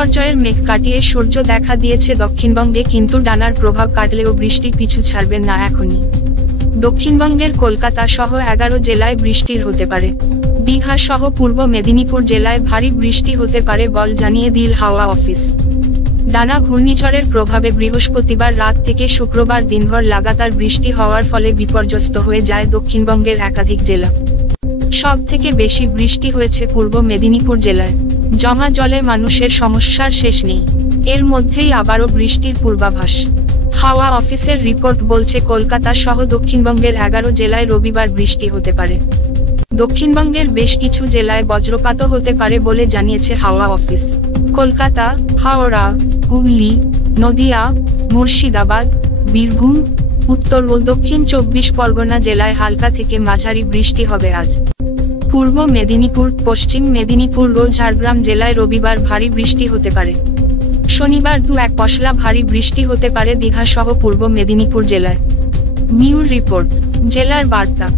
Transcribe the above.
বিপর্যয়ের মেঘ কাটিয়ে সূর্য দেখা দিয়েছে দক্ষিণবঙ্গে, কিন্তু ডানার প্রভাব কাটলেও বৃষ্টি পিছু ছাড়বে না এখনই। দক্ষিণবঙ্গের কলকাতা সহ 11 জেলায় বৃষ্টির হতে পারে। দীঘা সহ পূর্ব মেদিনীপুর জেলায় ভারী বৃষ্টি হতে পারে বল জানিয়ে দিল হাওয়া অফিস। ডানা ঘূর্ণিঝড়ের প্রভাবে বৃহস্পতিবার রাত থেকে শুক্রবার দিনভর লাগাতার বৃষ্টি হওয়ার ফলে বিপর্যস্ত হয়ে যায় দক্ষিণবঙ্গের একাধিক জেলা। সব থেকে বেশি বৃষ্টি হয়েছে পূর্ব মেদিনীপুর জেলায়। জমা জলে মানুষের সমস্যার শেষ নেই। এর মধ্যেই আবারও বৃষ্টির পূর্বাভাস। হাওয়া অফিসের রিপোর্ট বলছে কলকাতা সহ দক্ষিণবঙ্গের 11 জেলায় রবিবার বৃষ্টি হতে পারে। দক্ষিণবঙ্গের বেশ কিছু জেলায় বজ্রপাতও হতে পারে বলে জানিয়েছে হাওয়া অফিস। কলকাতা, হাওড়া, হুগলি, নদিয়া, মুর্শিদাবাদ, বীরভূম, উত্তর ও দক্ষিণ 24 পরগনা জেলায় হালকা থেকে মাঝারি বৃষ্টি হবে আজ। পূর্ব মেদিনীপুর, পশ্চিম মেদিনীপুর ও ঝাড়গ্রাম জেলায় রবিবার ভারী বৃষ্টি হতে পারে। শনিবার 2-1 পশলা ভারী বৃষ্টি হতে পারে দীঘা সহ পূর্ব মেদিনীপুর জেলায়। মিউর রিপোর্ট, জেলার বার্তা।